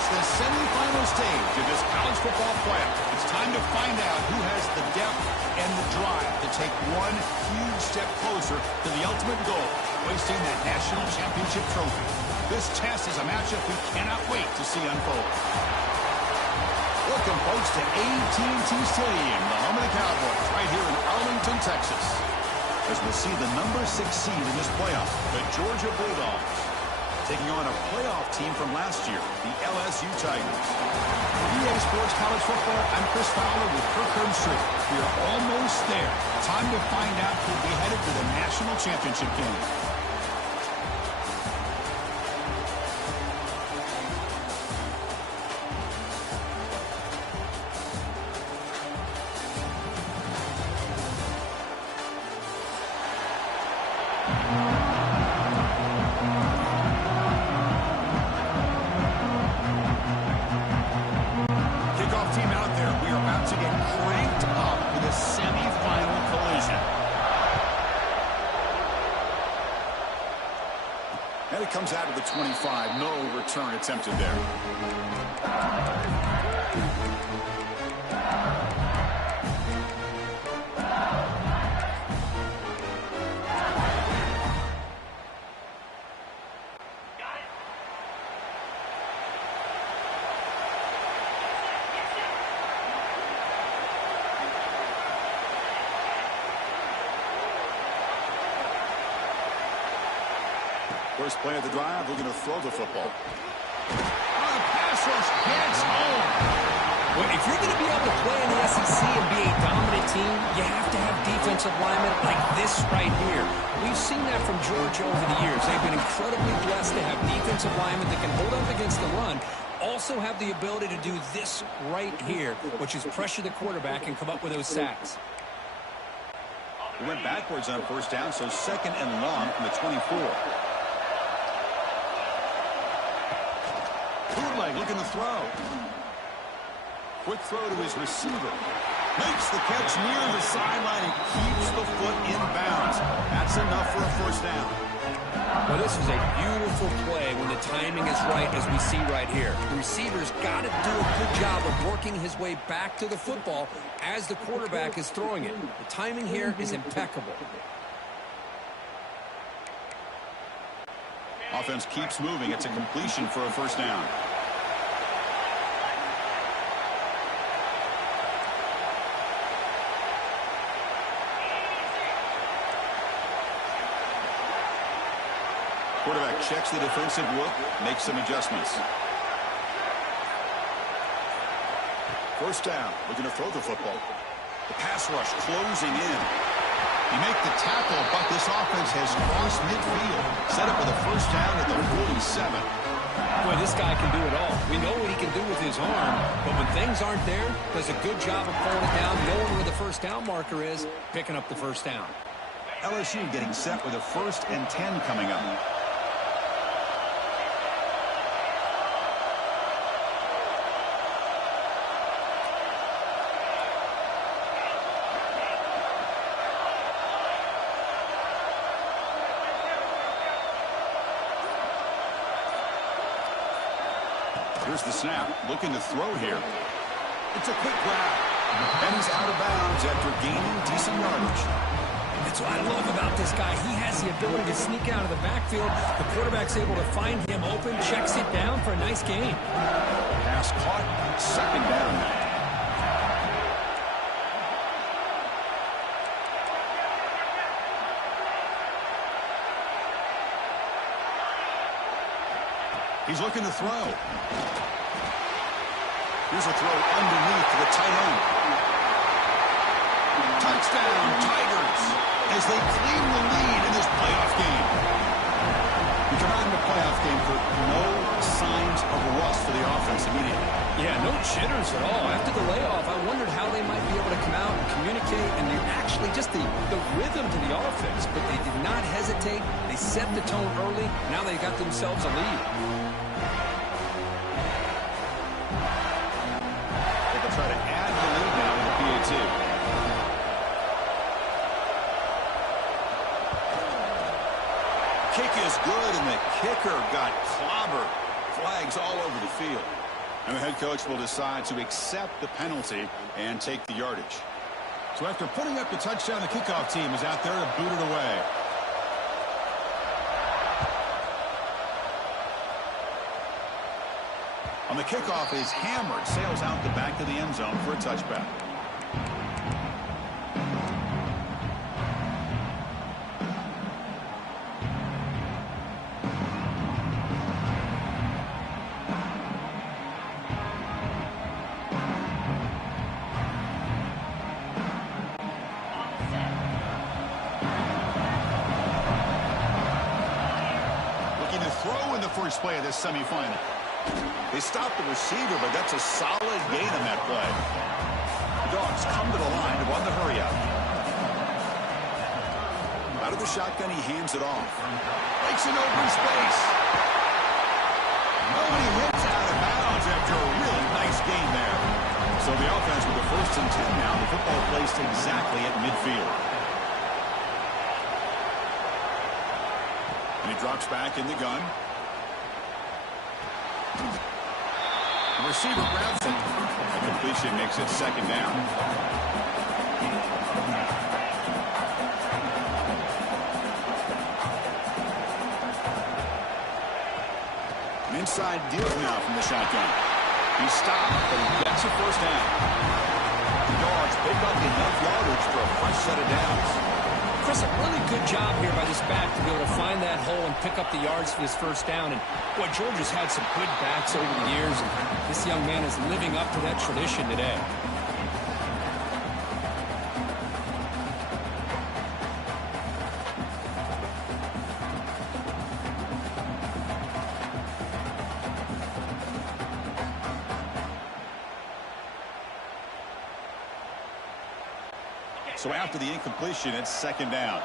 reached the semifinal stage of this college football playoff. It's time to find out who has the depth and the drive to take one huge step closer to the ultimate goal, hoisting that national championship trophy. This test is a matchup we cannot wait to see unfold. Welcome, folks, to AT&T Stadium, the home of the Cowboys, right here in Arlington, Texas, as we'll see the number 6 seed in this playoff, the Georgia Bulldogs, taking on a playoff team from last year, the LSU Tigers. EA Sports College Football, I'm Chris Fowler with Kirk Herbstreit. We are almost there. Time to find out who will be headed to the national championship game. Comes out of the 25. No return attempted there. First play of the drive, we're going to throw the football. Oh, the pass rush gets home. Well, if you're going to be able to play in the SEC and be a dominant team, you have to have defensive linemen like this right here. We've seen that from Georgia over the years. They've been incredibly blessed to have defensive linemen that can hold up against the run, also have the ability to do this right here, which is pressure the quarterback and come up with those sacks. We went backwards on first down, so second and long from the 24. Bootleg looking to throw. Quick throw to his receiver. Makes the catch near the sideline and keeps the foot in bounds. That's enough for a first down. Well, this is a beautiful play when the timing is right, as we see right here. The receiver's got to do a good job of working his way back to the football as the quarterback is throwing it. The timing here is impeccable. Offense keeps moving. It's a completion for a first down. Quarterback checks the defensive look, makes some adjustments. First down, looking to throw the football. The pass rush closing in. You make the tackle, but this offense has crossed midfield. Set up with a first down at the 47. Boy, this guy can do it all. We know what he can do with his arm, but when things aren't there, does a good job of pulling it down, knowing where the first down marker is, picking up the first down. LSU getting set with a 1st and 10 coming up. Here's the snap, looking to throw here. It's a quick grab, and he's out of bounds after gaining decent yardage. That's what I love about this guy. He has the ability to sneak out of the backfield. The quarterback's able to find him open, checks it down for a nice gain. Pass caught, second down now. He's looking to throw. Here's a throw underneath to the tight end. Touchdown, Tigers, as they claim the lead in this playoff game. We come out in the playoff game for no signs of rust for the offense immediately. Yeah, no jitters at all. After the layoff, I wondered how they might be able to come out and communicate, and actually just the rhythm to the offense, but they did not hesitate. They set the tone early. Now they got themselves a lead. Try to add the lead now to the PAT. Kick is good, and the kicker got clobbered. Flags all over the field. And the head coach will decide to accept the penalty and take the yardage. So after putting up the touchdown, the kickoff team is out there to boot it away. On the kickoff is hammered, sails out the back of the end zone for a touchback. Looking to throw in the first play of this semifinal. They stopped the receiver, but that's a solid gain on that play. The Dogs come to the line to run the hurry up. Out of the shotgun, he hands it off. Breaks an open space. Oh, and he hits out of bounds after a really nice gain there. So the offense with the 1st and 10 now. The football placed exactly at midfield. And he drops back in the gun. The receiver grabs it. The completion makes it 2nd down. An inside deal now from the shotgun. He's stopped, but he gets a 1st down. The Dogs pick up enough yardage for a fresh set of downs. Chris, a really good job here by this back to be able to find that hole and pick up the yards for this 1st down. And boy, Georgia's had some good backs over the years, and this young man is living up to that tradition today. So after the incompletion, it's 2nd down.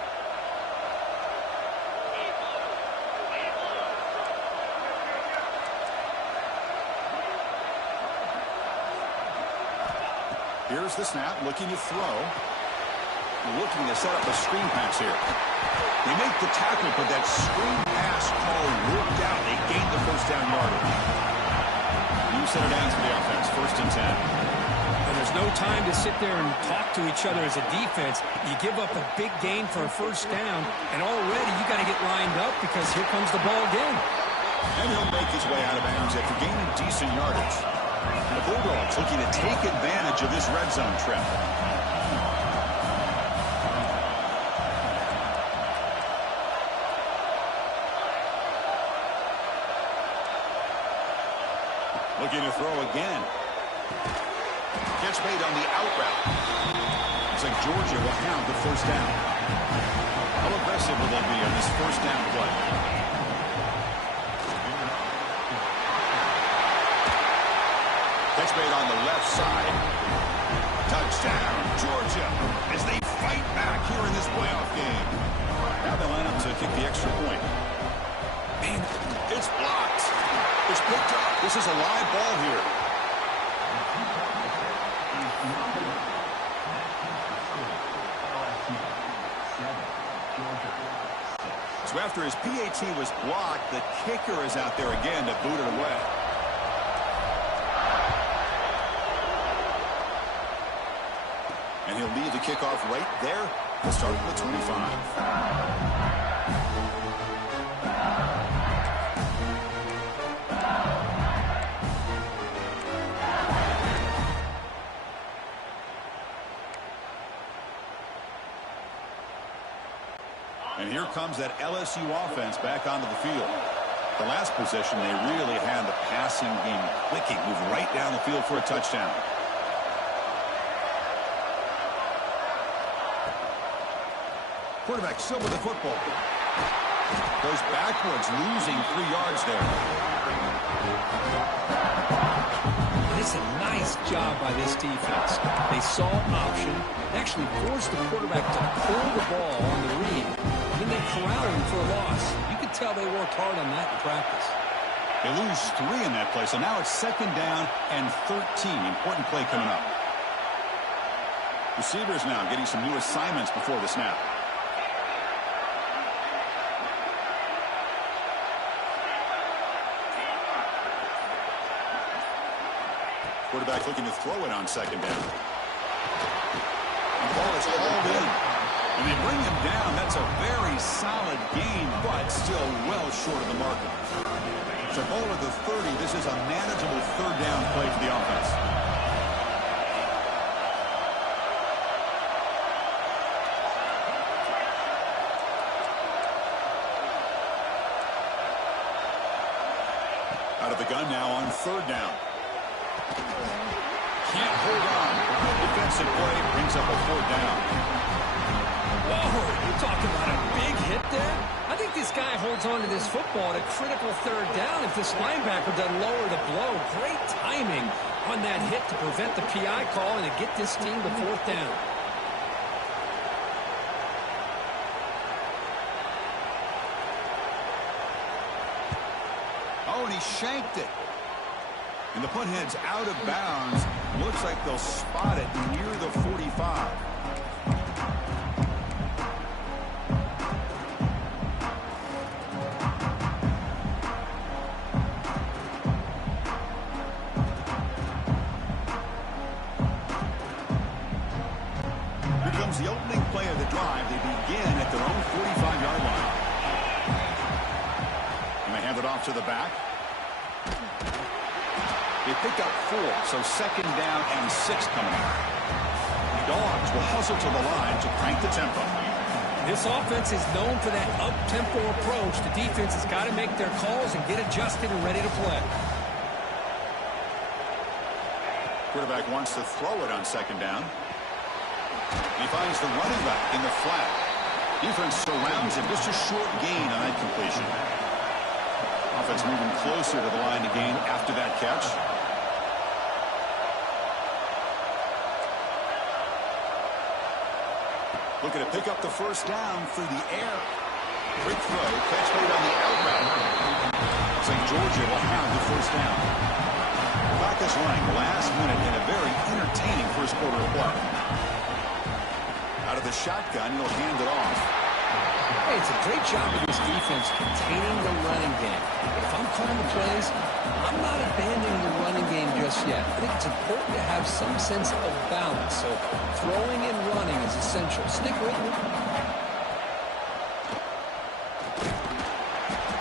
Here's the snap, looking to throw. Looking to set up a screen pass here. They make the tackle, but that screen pass call worked out. They gained the 1st down yardage. New set of downs for the offense, 1st and 10. And there's no time to sit there and talk to each other as a defense. You give up a big gain for a 1st down, and already you got to get lined up because here comes the ball again. And he'll make his way out of bounds after gaining decent yardage. The Bulldogs looking to take advantage of this red zone trip. Looking to throw again. Gets made on the out route. Looks like Georgia will have the 1st down. How aggressive will they be on this 1st down play? Catch made on the left side. Touchdown, Georgia, as they fight back here in this playoff game. Now they line up to kick the extra point. Man, it's blocked. It's picked up. This is a live ball here. So after his PAT was blocked, the kicker is out there again to boot it away. And he'll leave the kickoff right there. He'll start at the 25. And here comes that LSU offense back onto the field. The last possession, they really had the passing game clicking, moved right down the field for a touchdown. Quarterback still with the football. Goes backwards, losing 3 yards there. It's a nice job by this defense. They saw option, actually forced the quarterback to pull the ball on the read, and then they corralled him for a loss. You could tell they worked hard on that in practice. They lose 3 in that play, so now it's 2nd down and 13. Important play coming up. Receivers now getting some new assignments before the snap. Quarterback looking to throw it on second down. The ball is hauled in. And they bring him down. That's a very solid gain, but still well short of the marker. So ball at the 30. This is a manageable third down play for the offense. Out of the gun now on third down. Can't hold on. Good defensive play brings up a fourth down. Whoa, you're talking about a big hit there? I think this guy holds on to this football at a critical third down if this linebacker doesn't lower the blow. Great timing on that hit to prevent the PI call and to get this team to fourth down. Oh, and he shanked it. And the punt heads out of bounds. Looks like they'll spot it near the 45. Here comes the opening play of the drive. They begin at their own 45-yard line. And they hand it off to the back. They pick up 4, so second down and 6 coming up. Dogs will hustle to the line to crank the tempo. This offense is known for that up-tempo approach. The defense has got to make their calls and get adjusted and ready to play. Quarterback wants to throw it on second down. He finds the running back in the flat. Defense surrounds him. Just a short gain on that completion. Offense moving closer to the line to gain after that catch. Looking to pick up the first down through the air. Quick throw, catch made on the out route. Looks like Georgia will have the first down. Clock is running last minute in a very entertaining first quarter of play. Out of the shotgun, he'll hand it off. Hey, it's a great job of this defense containing the running game. But if I'm calling the plays, I'm not abandoning the running game just yet. I think it's important to have some sense of balance. So throwing and running is essential. Stick with me.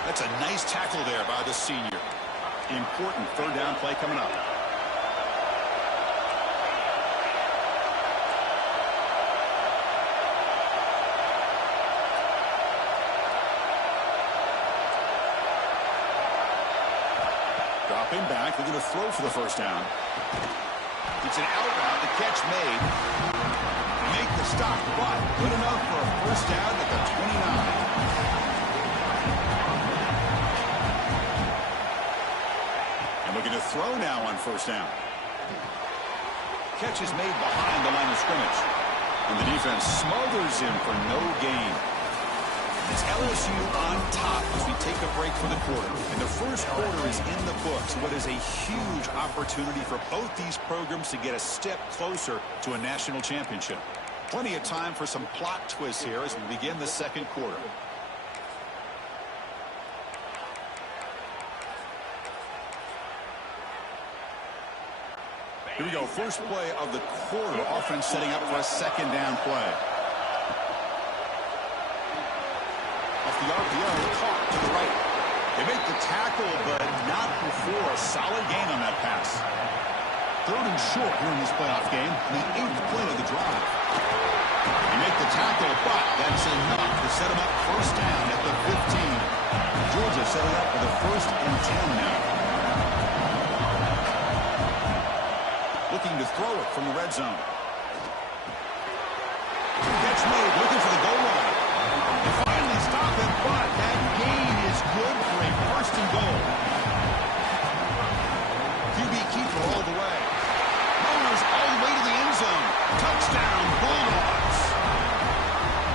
That's a nice tackle there by the senior. Important third down play coming up. Dropping back, they're going to throw for the first down. It's an out route, the catch made. Make the stop, but good enough for a first down at the 29. And looking to throw now on first down. Catch is made behind the line of scrimmage. And the defense smothers him for no gain. It's LSU on top as we take a break for the quarter. And the first quarter is in the books. What is a huge opportunity for both these programs to get a step closer to a national championship. Plenty of time for some plot twists here as we begin the second quarter. Here we go. First play of the quarter. Offense setting up for a second down play. Off the RPO, caught to the right. They make the tackle, but not before a solid gain on that pass. Third and short here in this playoff game, the 8th play of the drive. They make the tackle, but that's enough to set them up first down at the 15. Georgia setting up for the 1st and 10 now. Looking to throw it from the red zone. Catch made, looking for the goal line. They finally stop it, but that gain is good for a 1st and goal. QB keeper all the way. Motors all the way to the end zone. Touchdown, Bulldogs.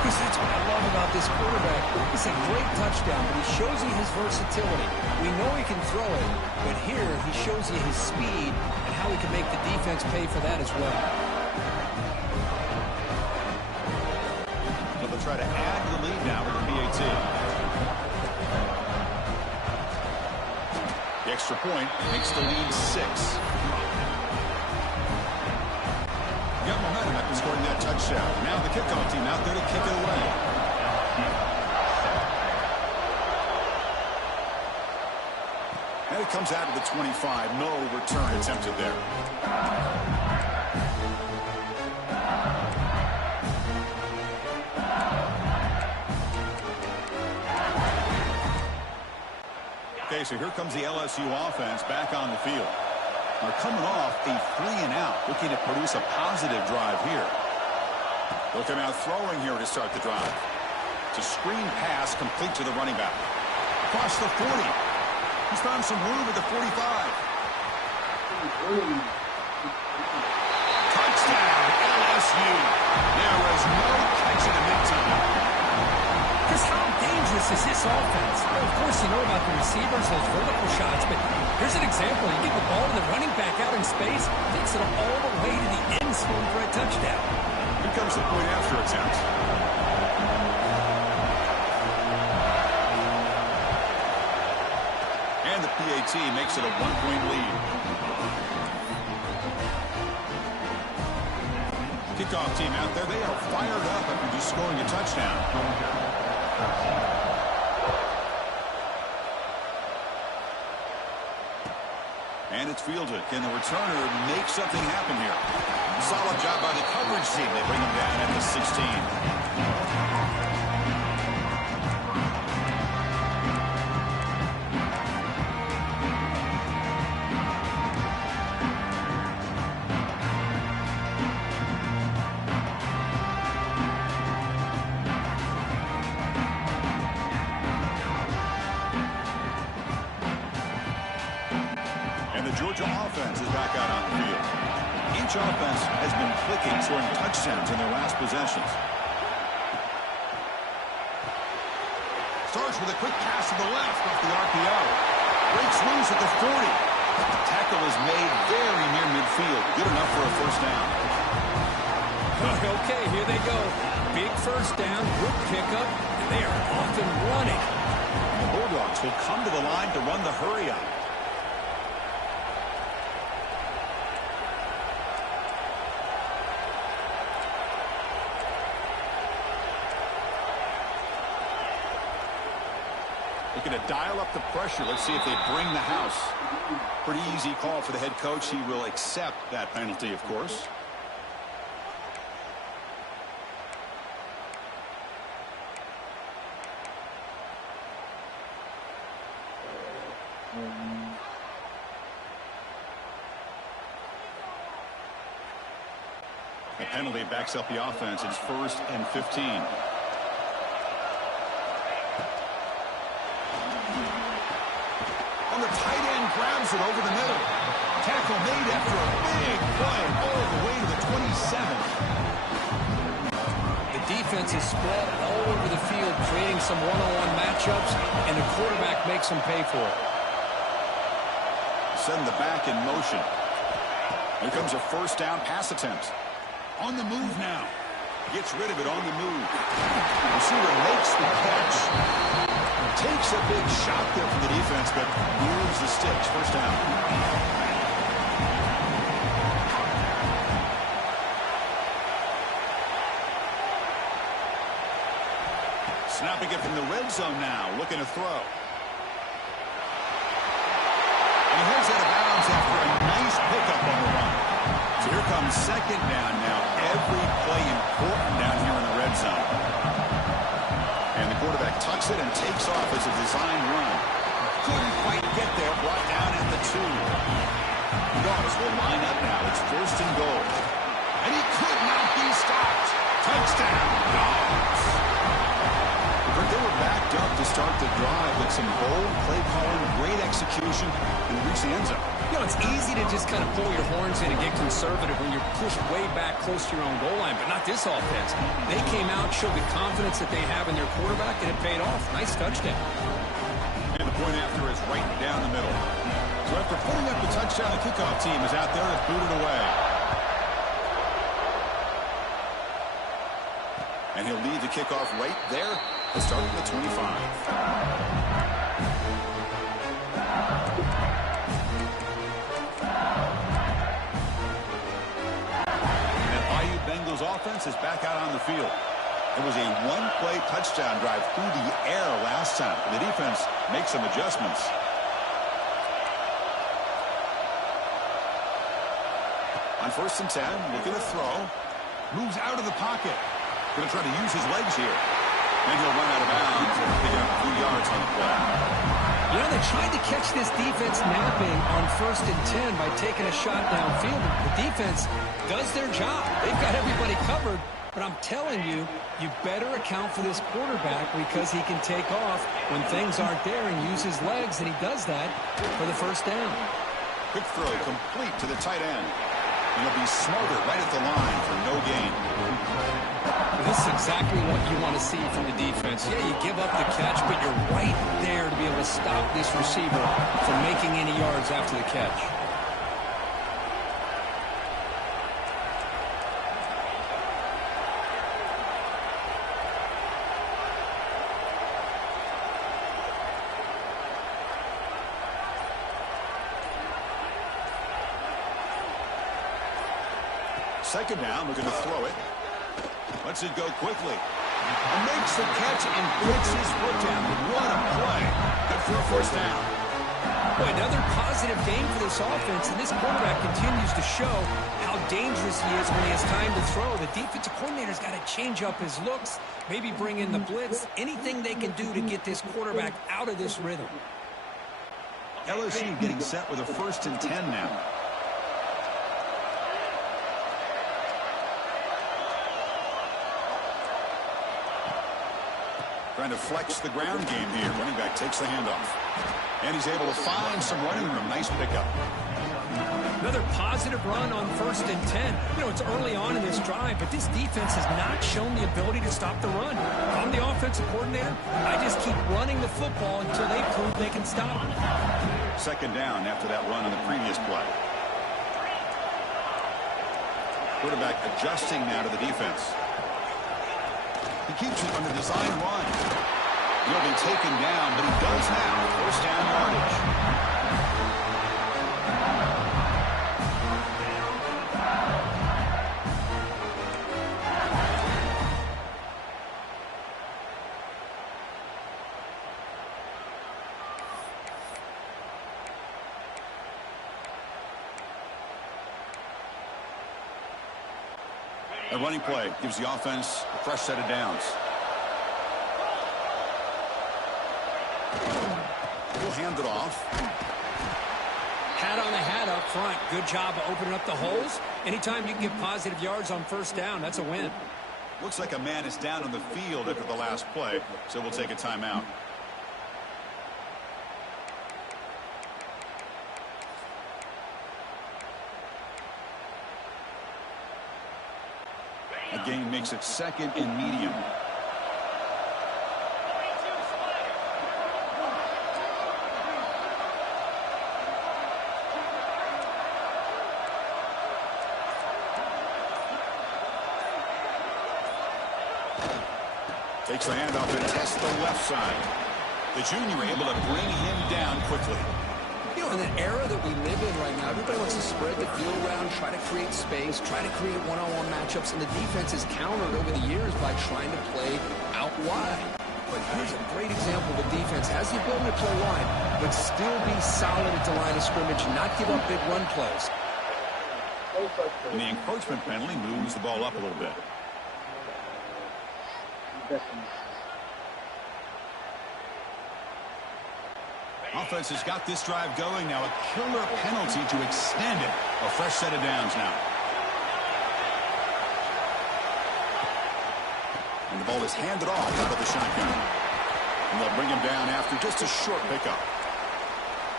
Chris, that's what I love about this quarterback. It's a great touchdown, but he shows you his versatility. We know he can throw it, but here he shows you his speed and how he can make the defense pay for that as well. They'll try to add to the lead now with the PAT. The extra point makes the lead 6. momentum after scoring that touchdown. Now the kickoff team out there to kick it away. And it comes out of the 25. No return attempted there. Okay, so here comes the LSU offense back on the field. They're coming off a 3-and-out, looking to produce a positive drive here. Looking out throwing here to start the drive. It's a screen pass complete to the running back. Across the 40. He's found some room at the 45. Touchdown, LSU. There was no catch in the mid-time. Chris, how dangerous is this offense? Well, of course, you know about the receivers, those vertical shots, but here's an example. You get the ball to the running back out in space, takes it all the way to the end zone for a touchdown. Here comes the point after attempt. And the PAT makes it a 1-point lead. Kickoff team out there, they are fired up after just scoring a touchdown. And it's fielded. Can the returner make something happen here? Solid job by the coverage team. They bring him down at the 16. Georgia offense is back out on the field. Each offense has been clicking, scoring touchdowns in their last possessions. Starts with a quick pass to the left off the RPO. Breaks loose at the 40. The tackle is made very near midfield. Good enough for a first down. Okay, here they go. Big first down, good pickup, and they are off and running. The Bulldogs will come to the line to run the hurry up. Looking to dial up the pressure. Let's see if they bring the house. Pretty easy call for the head coach. He will accept that penalty, of course. The penalty backs up the offense. It's 1st and 15. The tight end grabs it over the middle. Tackle made after a big play all the way to the 27. The defense is spread all over the field, creating some one-on-one matchups, and the quarterback makes them pay for it. Send the back in motion. Here comes a first down pass attempt. On the move now. Gets rid of it on the move. Receiver makes the catch. Takes a big shot there from the defense, but moves the sticks. First down. Snapping it from the red zone now. Looking to throw. And he heads out of bounds after a nice pickup on the run. So here comes second down now. Every play important down here in the red zone. And the quarterback tucks it and takes off as a design run. Couldn't quite get there. Brought down at the 2. Dogs will line up now. It's 1st and goal. And he could not be stopped. Touchdown, Dogs. They were backed up to start the drive with some bold play calling, great execution, and reach the end zone. You know, it's easy to just kind of pull your horns in and get conservative when you're pushed way back close to your own goal line, but not this offense. They came out, showed the confidence that they have in their quarterback, and it paid off. Nice touchdown. And the point after is right down the middle. So after putting up the touchdown, the kickoff team is out there to boot it away. And he'll lead the kickoff right there. Let's start at the 25. offense is back out on the field. It was a one-play touchdown drive through the air last time. The defense makes some adjustments. On 1st and 10, looking to throw. Moves out of the pocket. Going to try to use his legs here. And he'll run out of bounds and pick up a few yards on the play. You know, they tried to catch this defense napping on 1st and 10 by taking a shot downfield. The defense does their job. They've got everybody covered. But I'm telling you, you better account for this quarterback because he can take off when things aren't there and use his legs, and he does that for the 1st down. Quick throw complete to the tight end. And he'll be smarter right at the line for no gain. This is exactly what you want to see from the defense. Yeah, you give up the catch, but you're right there to be able to stop this receiver from making any yards after the catch. Second down, looking to throw it. Lets it go quickly. And makes the catch and puts his foot down. What a play. Good for a 1st down. Boy, another positive game for this offense, and this quarterback continues to show how dangerous he is when he has time to throw. The defensive coordinator's got to change up his looks, maybe bring in the blitz, anything they can do to get this quarterback out of this rhythm. LSU getting set with a 1st and 10 now. Trying to flex the ground game here. Running back takes the handoff. And he's able to find some running room. Nice pickup. Another positive run on 1st and 10. You know, it's early on in this drive, but this defense has not shown the ability to stop the run. If I'm the offensive coordinator, I just keep running the football until they prove they can stop it. 2nd down after that run on the previous play. Quarterback adjusting now to the defense. He keeps it on the design run. He'll be taken down, but he does now. 1st down yardage. A running play gives the offense a fresh set of downs. We'll hand it off. Hat on the hat up front. Good job of opening up the holes. Anytime you can get positive yards on 1st down, that's a win. Looks like a man is down on the field after the last play, so we'll take a timeout. The game makes it 2nd and medium. Takes the handoff and tests the left side. The junior able to bring him down quickly. You know, in the era that we live in right now, everybody wants to spread the field around, try to create space, try to create one-on-one matchups, and the defense is countered over the years by trying to play out wide. But here's a great example. The defense has the ability to play wide, but still be solid at the line of scrimmage, not give up big run plays. And the encroachment penalty moves the ball up a little bit. Offense has got this drive going now. A killer penalty to extend it. A fresh set of downs now. And the ball is handed off out of the shotgun. And they'll bring him down after just a short pickup.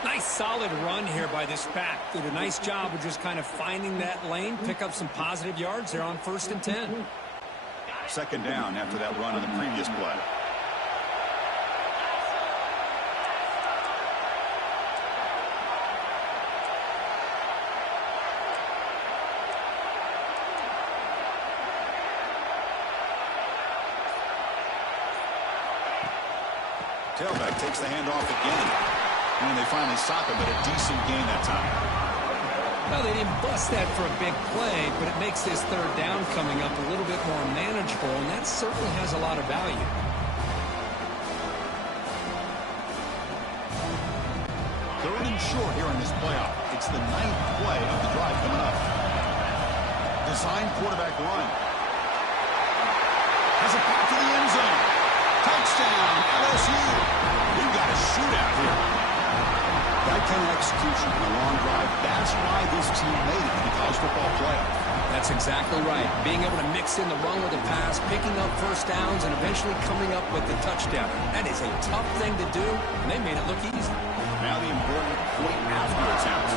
Nice solid run here by this back. Did a nice job of just kind of finding that lane, pick up some positive yards there on 1st and 10. 2nd down after that run on the previous play. Tailback takes the handoff again. And they finally stop him, but a decent gain that time. Well, they didn't bust that for a big play, but it makes this third down coming up a little bit more manageable, and that certainly has a lot of value. Third and short here in this playoff. It's the 9th play of the drive coming up. Design quarterback run. Has it back to the end zone. Touchdown, LSU. We've got a shootout here. That kind of execution on a long drive, that's why this team made it in the college football playoff. That's exactly right. Being able to mix in the run with the pass, picking up first downs, and eventually coming up with the touchdown. That is a tough thing to do, and they made it look easy. Now the important point after attempt.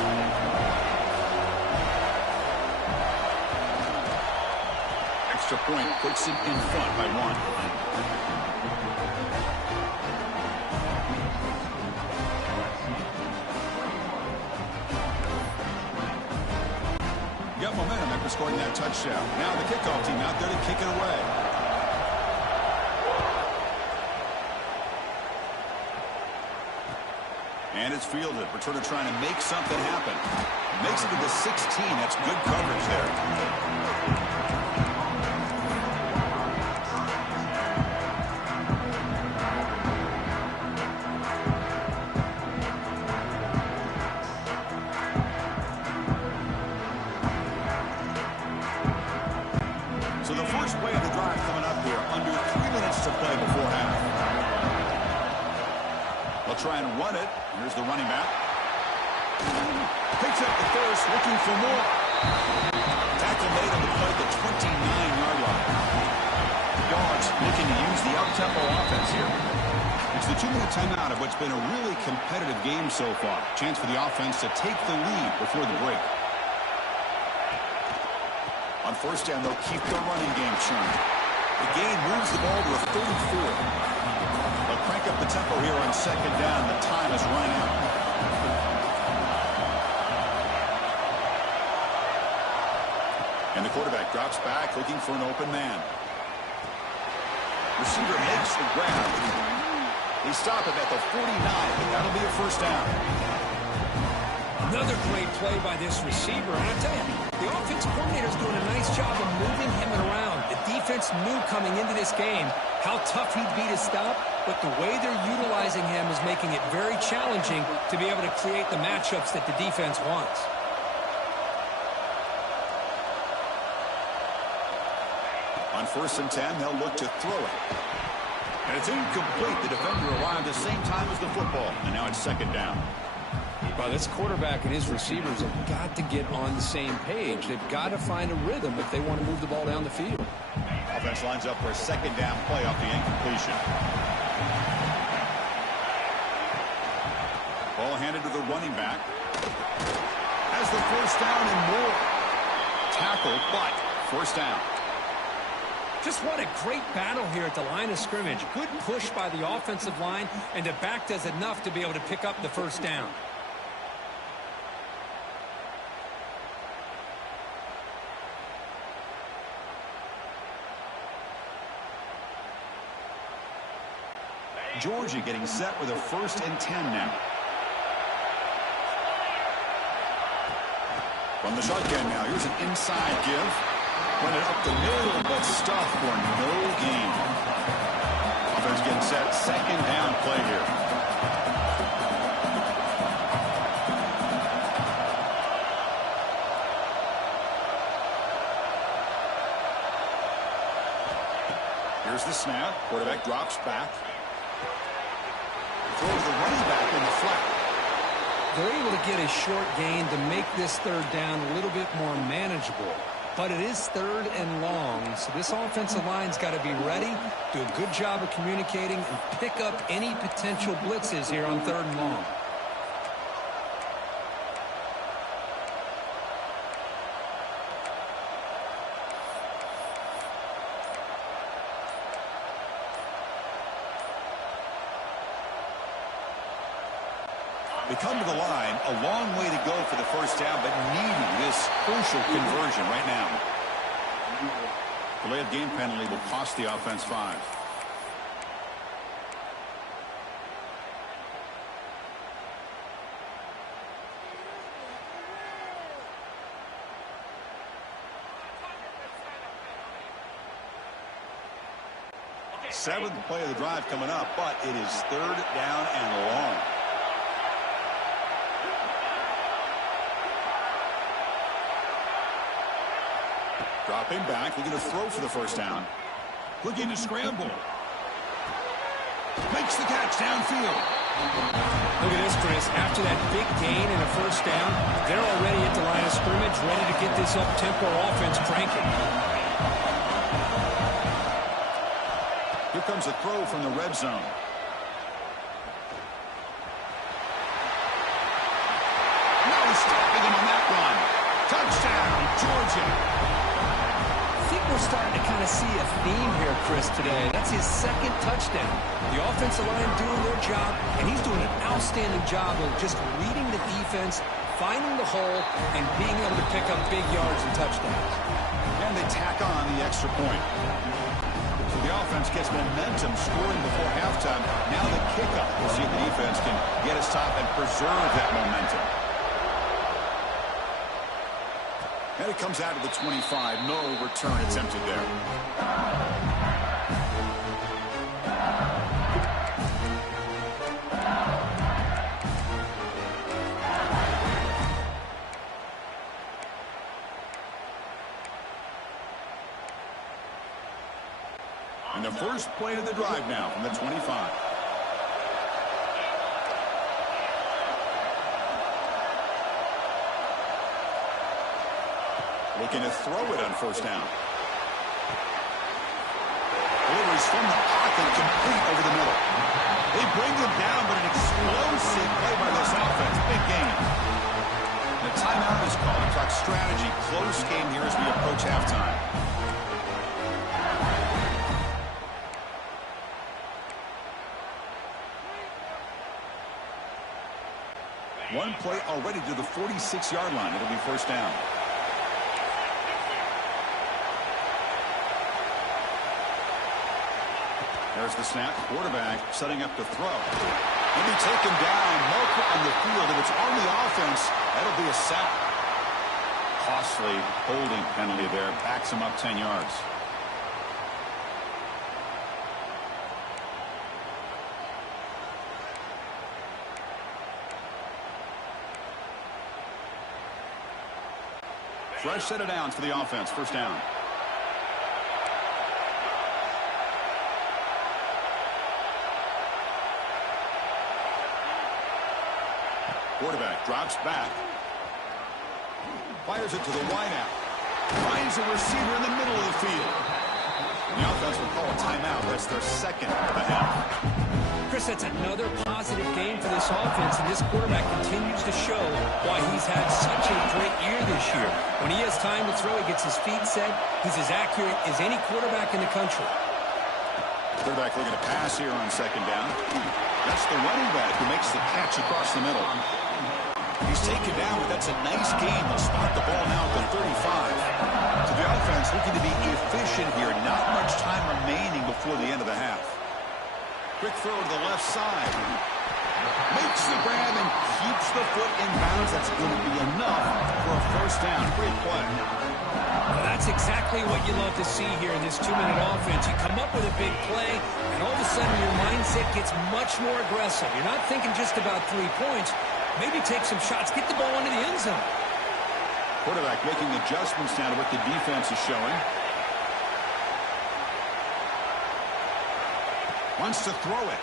Extra point puts it in front by 1. Got momentum after scoring that touchdown. Now the kickoff team out there to kick it away. And it's fielded. Returner trying to make something happen. Makes it to the 16. That's good coverage there. So the first play of the drive coming up here. Under 3 minutes to play before half. They'll try and run it. Here's the running back. Picks up the first, looking for more. Tackle made on the play at the 29-yard line. The Dogs looking to use the up-tempo offense here. It's the 2-minute timeout of what's been a really competitive game so far. Chance for the offense to take the lead before the break. On first down, they'll keep the running game churning. The gain moves the ball to a 34. They'll crank up the tempo here on second down. The time is running out. And the quarterback drops back, looking for an open man. Receiver makes the grab. They stop it at the 49, but that'll be a first down. Another great play by this receiver. And I tell you, the offense coordinator is doing a nice job of moving him around. The defense knew coming into this game how tough he'd be to stop, but the way they're utilizing him is making it very challenging to be able to create the matchups that the defense wants. On first and 10, they'll look to throw it. And it's incomplete. The defender arrived at the same time as the football. And now it's second down. Well, this quarterback and his receivers have got to get on the same page. They've got to find a rhythm if they want to move the ball down the field. Offense lines up for a second down play off the incompletion. Ball handed to the running back. Has the first down and more. Tackle, but first down. Just what a great battle here at the line of scrimmage. Good push by the offensive line, and the back does enough to be able to pick up the first down. Georgia getting set with a first and 10 now. From the shotgun now, here's an inside give. Run it up the middle, but stuff for no gain. Offense getting set, second down play here. Here's the snap. Quarterback drops back. Throws the running back in the flat. They're able to get a short gain to make this third down a little bit more manageable. But it is third and long, so this offensive line's got to be ready, do a good job of communicating, and pick up any potential blitzes here on third and long. They come to the line, a long way to go for the first down, but needing this crucial conversion right now. Delay of game penalty will cost the offense 5. Seventh play of the drive coming up, but it is third down and long. Dropping back, looking to throw for the first down. Looking to scramble. Makes the catch downfield. Look at this, Chris. After that big gain and a first down, they're already at the line of scrimmage, ready to get this up-tempo offense cranking. Here comes a throw from the red zone. No stopping him on that run. Touchdown, Georgia. I think we're starting to kind of see a theme here, Chris, today. That's his second touchdown. The offensive line doing their job, and he's doing an outstanding job of just reading the defense, finding the hole, and being able to pick up big yards and touchdowns. And they tack on the extra point. So the offense gets momentum scoring before halftime. Now the kickoff. We'll see if the defense can get a stop and preserve that momentum. And it comes out of the 25. No return attempted there. And the first play of the drive now from the 25. Looking to throw it on first down. Deliveries from the pocket, complete over the middle. They bring them down, but an explosive play by this offense. Big game. The timeout is called. Talk strategy. Close game here as we approach halftime. One play already to the 46-yard line. It'll be first down. There's the snap. Quarterback setting up to throw. He'll be taken down. Marker on the field. If it's on the offense, that'll be a sack. Costly holding penalty there. Backs him up 10 yards. Fresh set of downs for the offense. First down. Quarterback drops back. Fires it to the wideout. Finds a receiver in the middle of the field. The offense will call a timeout. That's their second of the half. Chris, that's another positive game for this offense, and this quarterback continues to show why he's had such a great year this year. When he has time to throw, he gets his feet set. He's as accurate as any quarterback in the country. Quarterback looking to pass here on second down. That's the running back who makes the catch across the middle. He's taken down, but that's a nice gain. They'll spot the ball now at the 35. So the offense looking to be efficient here. Not much time remaining before the end of the half. Quick throw to the left side. Makes the grab and keeps the foot in bounds. That's going to be enough for a first down. Great play. Well, that's exactly what you love to see here in this 2-minute offense. You come up with a big play, and all of a sudden your mindset gets much more aggressive. You're not thinking just about 3 points. Maybe take some shots, get the ball into the end zone. Quarterback making adjustments now to what the defense is showing. Wants to throw it.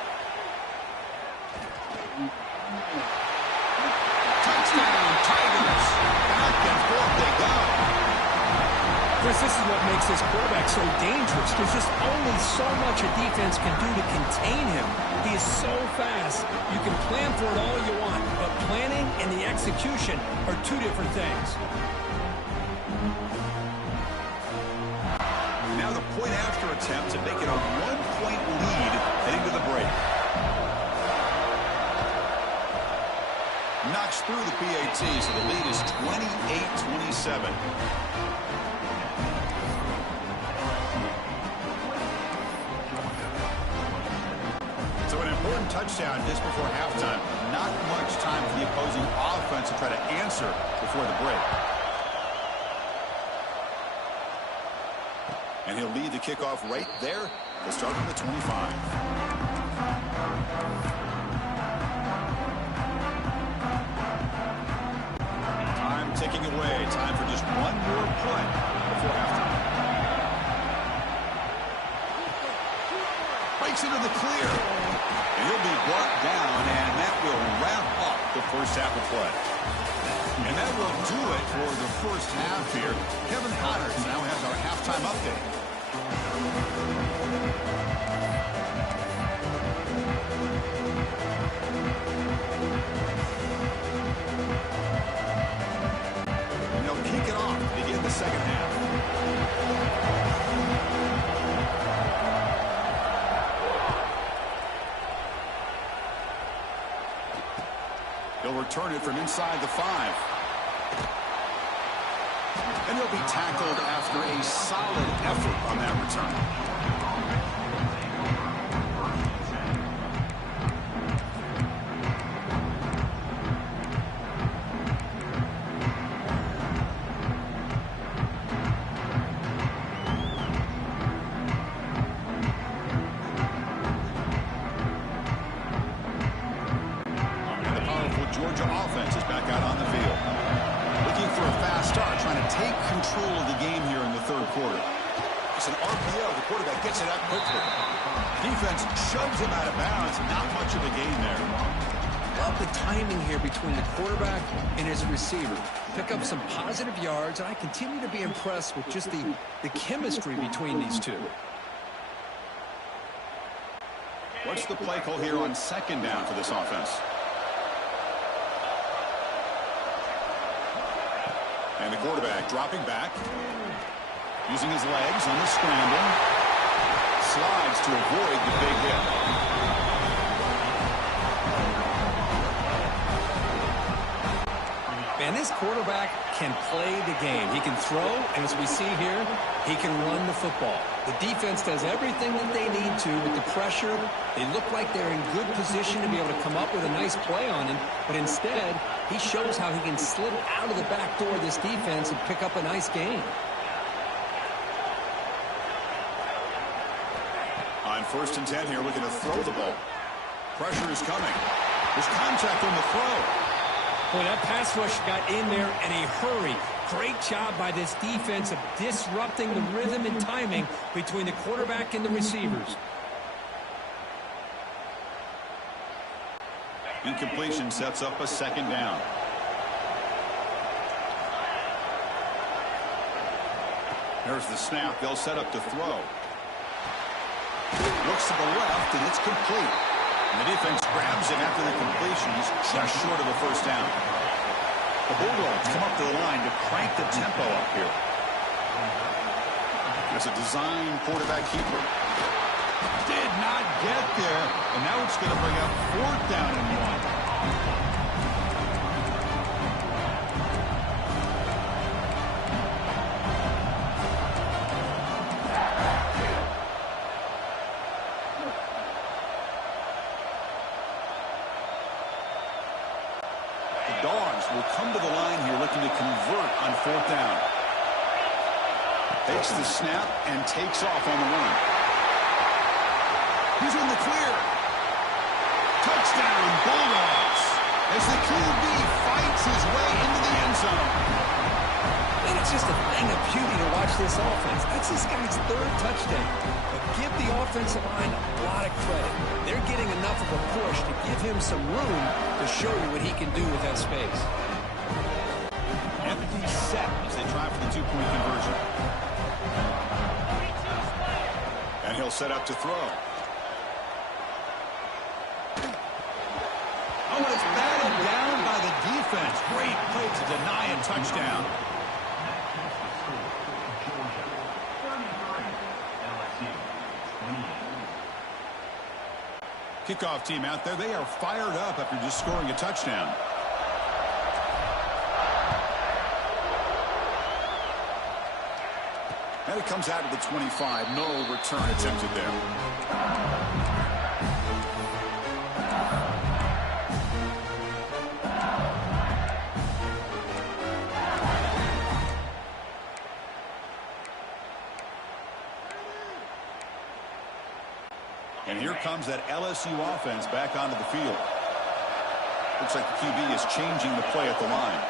Touchdown, Tigers. Back and forth they go. Chris, this is what makes this quarterback so dangerous. There's just only so much a defense can do to contain him. He is so fast. You can plan for it all you want, but planning and the execution are two different things. Now the point after attempt to make it a 1-point lead heading to the break. Knocks through the PAT, so the lead is 28-27. So an important touchdown just before halftime. Not much time for the opposing offense to try to answer before the break. And he'll lead the kickoff right there to start on the 25. Time ticking away. Time for just one more play before halftime. Breaks into the clear. And he'll be brought down, and that will wrap up the first half of play. And that will do it for the first half here. Kevin Connors now has our halftime update. And they'll kick it off to begin the second half. He'll return it from inside the 5. And he'll be tackled after a solid effort on that return. Georgia offense is back out on the field. Looking for a fast start, trying to take control of the game here in the third quarter. It's an RPO. The quarterback gets it out quickly. Defense shoves him out of bounds. Not much of a gain there. Love the timing here between the quarterback and his receiver. Pick up some positive yards, and I continue to be impressed with just the chemistry between these two. What's the play call here on second down for this offense? And the quarterback dropping back, using his legs on the scramble, slides to avoid the big hit. Man, this quarterback can play the game. He can throw, and as we see here, he can run the football. The defense does everything that they need to with the pressure. They look like they're in good position to be able to come up with a nice play on him, but instead, he shows how he can slip out of the back door of this defense and pick up a nice gain. On 1st and 10 here, looking to throw the ball. Pressure is coming. There's contact on the throw. Boy, that pass rush got in there in a hurry. Great job by this defense of disrupting the rhythm and timing between the quarterback and the receivers. Incompletion sets up a second down. There's the snap. They'll set up to throw. Looks to the left, and it's complete. And the defense grabs him after the completion. He's just short of a first down. The Bulldogs come up to the line to crank the tempo up here. There's a design quarterback keeper. Did not get there, and now it's going to bring up 4th down and 1. The Dogs will come to the line here looking to convert on 4th down. Takes the snap and takes off on the run. He's in the clear. Touchdown, Bulldogs. As the QB fights his way into the end zone. And it's just a thing of beauty to watch this offense. That's this guy's 3rd touchdown. But give the offensive line a lot of credit. They're getting enough of a push to give him some room to show you what he can do with that space. Empty set as they try for the 2-point conversion. And he'll set up to throw. Oh, it's batted down by the defense. Great play to deny a touchdown. Kickoff team out there. They are fired up after just scoring a touchdown. And it comes out of the 25. No return attempted there. And here comes that LSU offense back onto the field. Looks like the QB is changing the play at the line.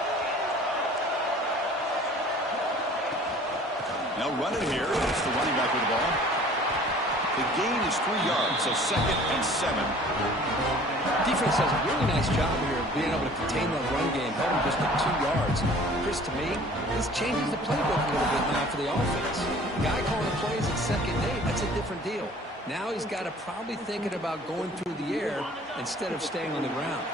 They'll run it here. It's the running back with the ball. The gain is 3 yards, so 2nd and 7. Defense does a really nice job here of being able to contain that run game, held him just to 2 yards. Chris, to me, this changes the playbook a little bit now for the offense. The guy calling the plays at 2nd and 8, that's a different deal. Now he's got to probably thinking about going through the air instead of staying on the ground.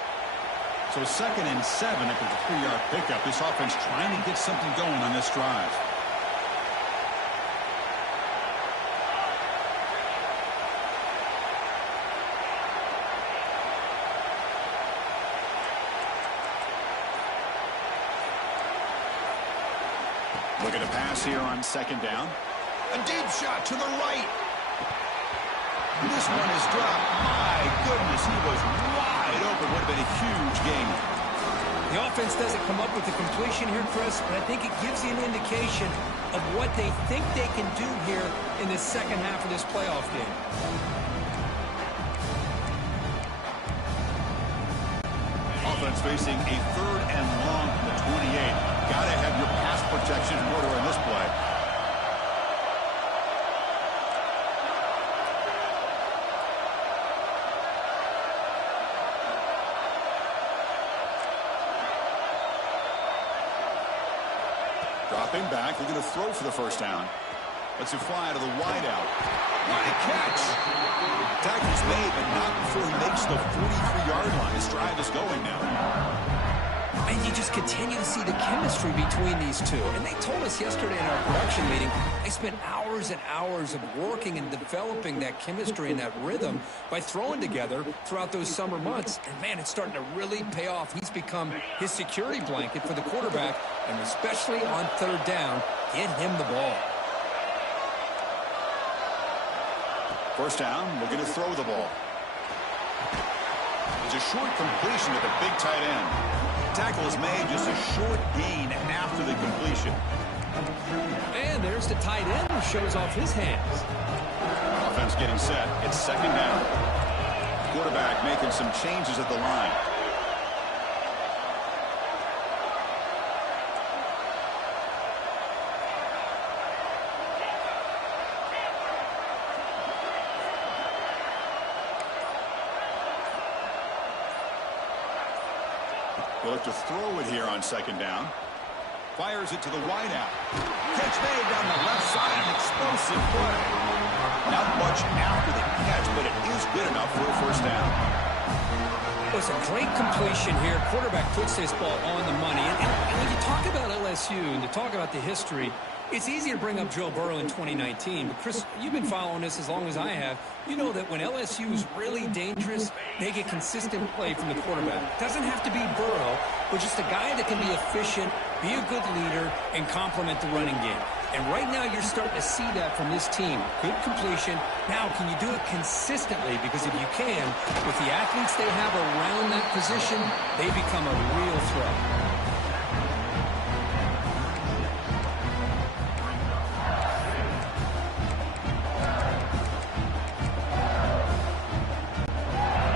So 2nd and 7 after the 3-yard pickup. This offense trying to get something going on this drive. Looking to pass here on 2nd down. A deep shot to the right. This one is dropped. My goodness, he was wide open. Would have been a huge gain. The offense doesn't come up with the completion here, Chris, but I think it gives you an indication of what they think they can do here in the second half of this playoff game. Offense facing a 3rd and long from the 28. Got to have your pass protection in order in this play. Dropping back, looking to throw for the 1st down. Lets it fly to the wideout. What a catch! Tackle's made, but not before he makes the 43-yard line. His drive is going now. And you just continue to see the chemistry between these two. And they told us yesterday in our production meeting, they spent hours and hours of working and developing that chemistry and that rhythm by throwing together throughout those summer months. And, man, it's starting to really pay off. He's become his security blanket for the quarterback, and especially on 3rd down, get him the ball. 1st down, looking to throw the ball. It's a short completion to the big tight end. Tackle is made, just a short gain after the completion. And there's the tight end who shows off his hands. Offense getting set. It's 2nd down. Quarterback making some changes at the line. They'll look to throw it here on 2nd down. Fires it to the wideout. Catch made down the left side. An explosive play. Not much after the catch, but it is good enough for a 1st down. Well, it's a great completion here. Quarterback puts this ball on the money. And when you talk about LSU and you talk about the history, it's easy to bring up Joe Burrow in 2019. But, Chris, you've been following this as long as I have. You know that when LSU is really dangerous, they get consistent play from the quarterback. It doesn't have to be Burrow, but just a guy that can be efficient, be a good leader, and complement the running game. And right now you're starting to see that from this team. Good completion. Now, can you do it consistently? Because if you can, with the athletes they have around that position, they become a real threat.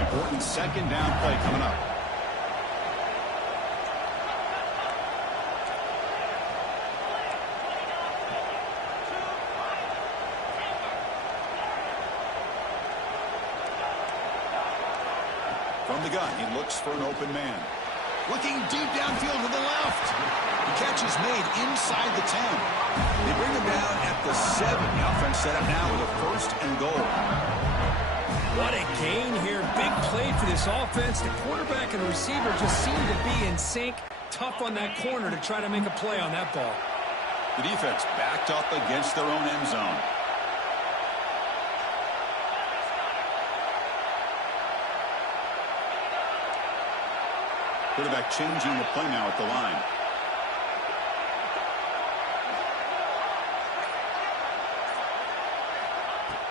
Important 2nd down play coming up. From the gun, he looks for an open man. Looking deep downfield to the left. The catch is made inside the 10. They bring him down at the 7. The offense set up now with a 1st and goal. What a gain here. Big play for this offense. The quarterback and the receiver just seem to be in sync. Tough on that corner to try to make a play on that ball. The defense backed up against their own end zone. Quarterback changing the play now at the line.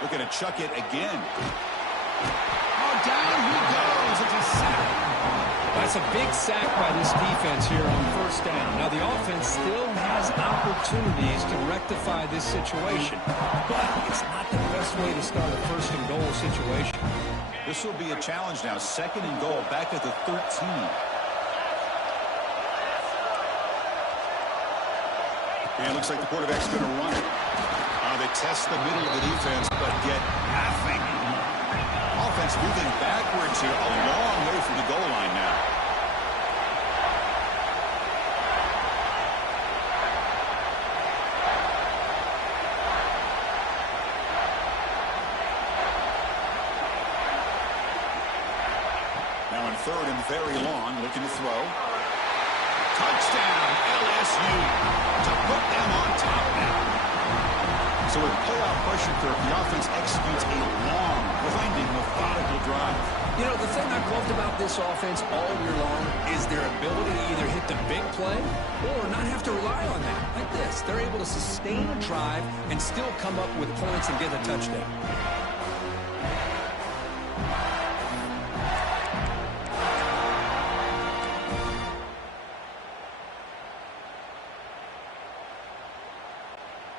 Looking to chuck it again. Oh, down he goes. It's a sack. That's That's a big sack by this defense here on first down. Now, the offense still has opportunities to rectify this situation, but it's not the best way to start a first and goal situation. This will be a challenge now. Second and goal, back at the 13. And it looks like the quarterback's going to run it. They test the middle of the defense, but get nothing. Offense moving backwards here, a long way from the goal line now. Now in third and very long, looking to throw. Touchdown, LSU, to put them on top now. So with playoff pressure curve, the offense executes a long, winding, methodical drive. You know, the thing I've loved about this offense all year long is their ability to either hit the big play or not have to rely on that. Like this, they're able to sustain a drive and still come up with points and get a touchdown.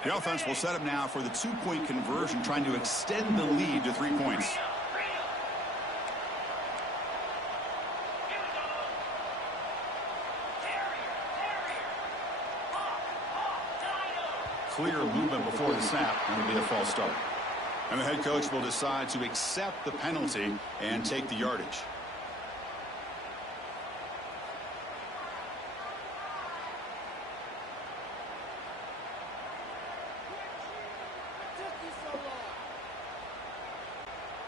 The offense will set up now for the two-point conversion, trying to extend the lead to 3 points. Clear movement before the snap, and it'll be a false start. And the head coach will decide to accept the penalty and take the yardage.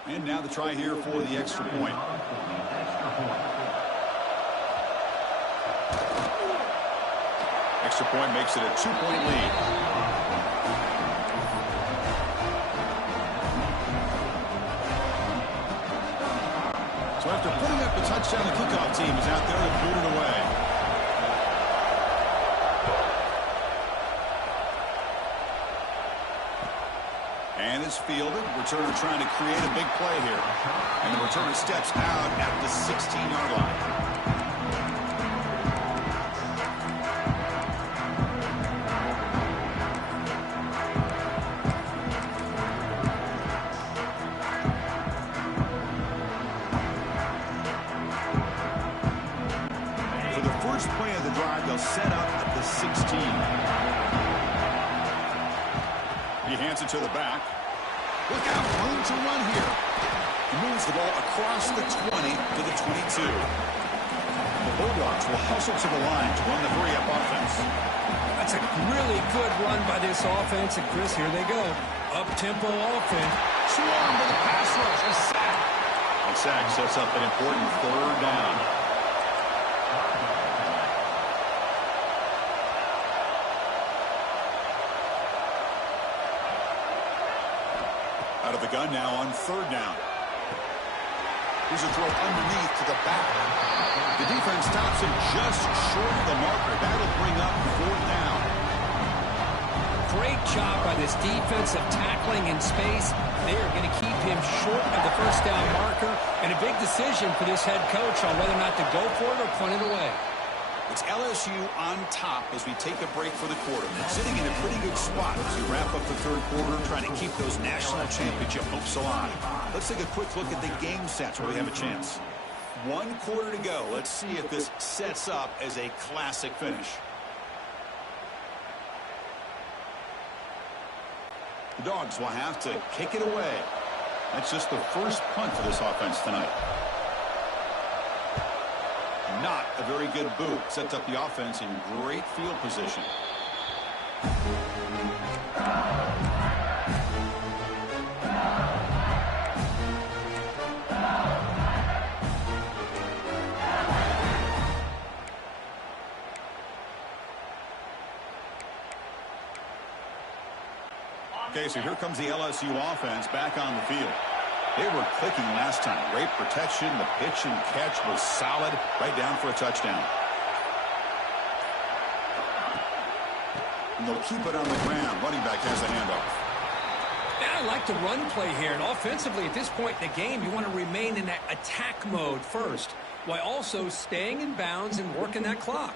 And now the try here for the extra point. Extra point makes it a 2-point lead. So after putting up the touchdown, the kickoff team is out there to boot it away. And it's fielded. Returner trying to create a big play here. And the returner steps out at the 16-yard line. For the first play of the drive, they'll set up at the 16. He hands it to the back. Look out, room to run here. He moves the ball across the 20 to the 22. The Bulldogs will hustle to the line to run the hurry-up offense. That's a really good run by this offense. And, Chris, here they go. Up-tempo offense. Two-arm to the pass rush. A sack. And sack sets up an important third down. Out of the gun now on third down. Here's a throw underneath to the back. The defense stops him just short of the marker. That'll bring up fourth down. Great job by this defensive tackling in space. They are going to keep him short of the first down marker. And a big decision for this head coach on whether or not to go for it or punt it away. It's LSU on top as we take a break for the quarter. Sitting in a pretty good spot as we wrap up the third quarter, trying to keep those national championship hopes alive. Let's take a quick look at the game stats where we have a chance. 1 quarter to go. Let's see if this sets up as a classic finish. The Dogs will have to kick it away. That's just the first punt for this offense tonight. Not a very good boot. Sets up the offense in great field position. Okay, so here comes the LSU offense back on the field. They were clicking last time. Great protection. The pitch and catch was solid. Right down for a touchdown. And they'll keep it on the ground. Running back has a handoff. Yeah, I like the run play here. And offensively, at this point in the game, you want to remain in that attack mode first. while also staying in bounds and working that clock.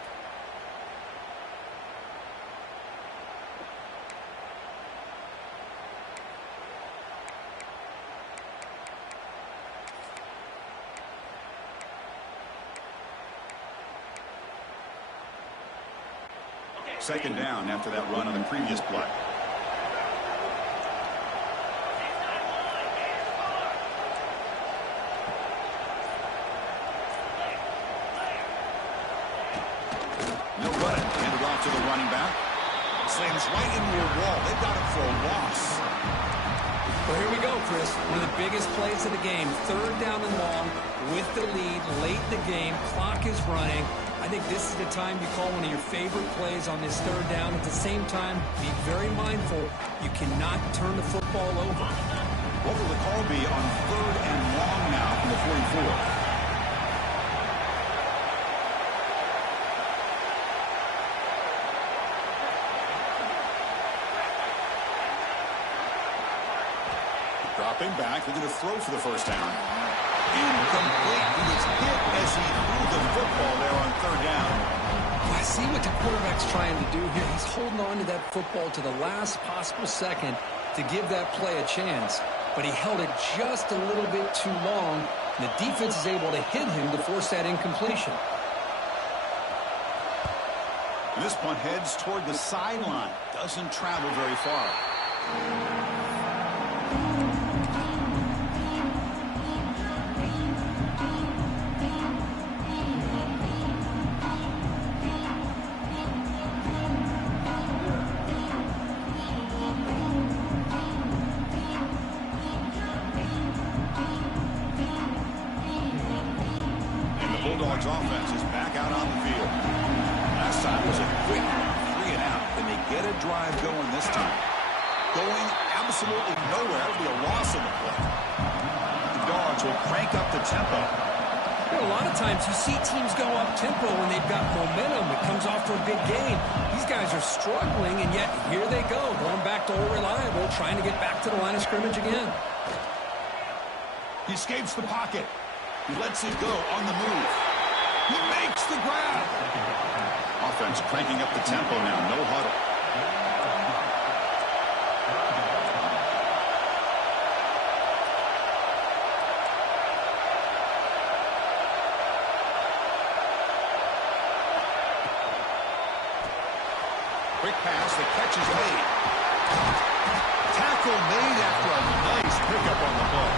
Second down after that run on the previous play. No running. Handed off to the running back. Slams right into a wall. They've got him for a loss. Well, here we go, Chris. One of the biggest plays of the game. Third down and long with the lead late in the game. Clock is running. I think this is the time you call one of your favorite plays on this third down. At the same time, be very mindful. You cannot turn the football over. What will the call be on third and long now from the 44? Dropping back, looking to throw for the first down. Incomplete. He was hit as he threw the football there on third down. I see what the quarterback's trying to do here. He's holding on to that football to the last possible second to give that play a chance. But he held it just a little bit too long. And the defense is able to hit him to force that incompletion. And this one heads toward the sideline. Doesn't travel very far. Offense is back out on the field. Last time was a quick 3 and out. Can they get a drive going this time? Going absolutely nowhere. It'll be a loss in the play. The Dogs will crank up the tempo. You know, a lot of times you see teams go up tempo when they've got momentum. It comes off to a big gain. These guys are struggling, and yet here they go, going back to old reliable, trying to get back to the line of scrimmage again. He escapes the pocket. He lets it go on the move. He makes the grab. Offense cranking up the tempo now. No huddle. Quick pass. The catch is made. Tackle made after a nice pickup on the play.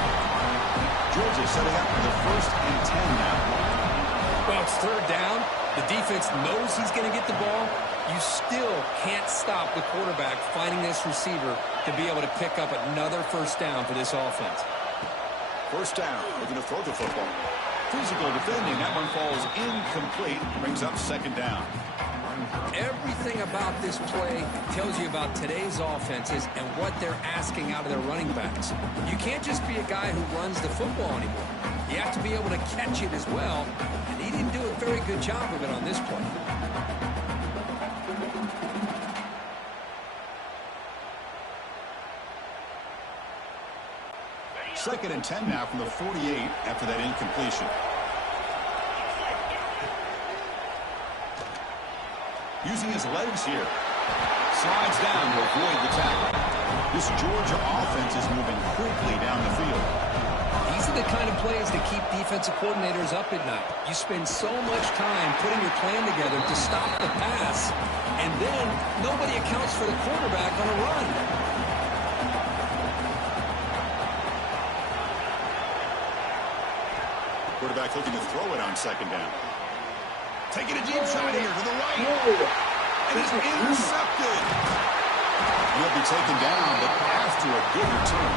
Georgia setting up for the 1st and 10 now. Well, it's third down. The defense knows he's going to get the ball. You still can't stop the quarterback finding this receiver to be able to pick up another first down for this offense. First down. Looking to throw the football. Physical defending. That one falls incomplete. Brings up second down. Everything about this play tells you about today's offenses and what they're asking out of their running backs. You can't just be a guy who runs the football anymore. You have to be able to catch it as well, and he didn't do a very good job of it on this play. Second and 10 now from the 48 after that incompletion. Using his legs here. Slides down to avoid the tackle. This Georgia offense is moving quickly down the field. These are the kind of plays that keep defensive coordinators up at night. You spend so much time putting your plan together to stop the pass, and then nobody accounts for the quarterback on a run. Quarterback looking to throw it on second down. Taking a deep shot here to the right. And it's intercepted. He'll be taken down, but after a good return.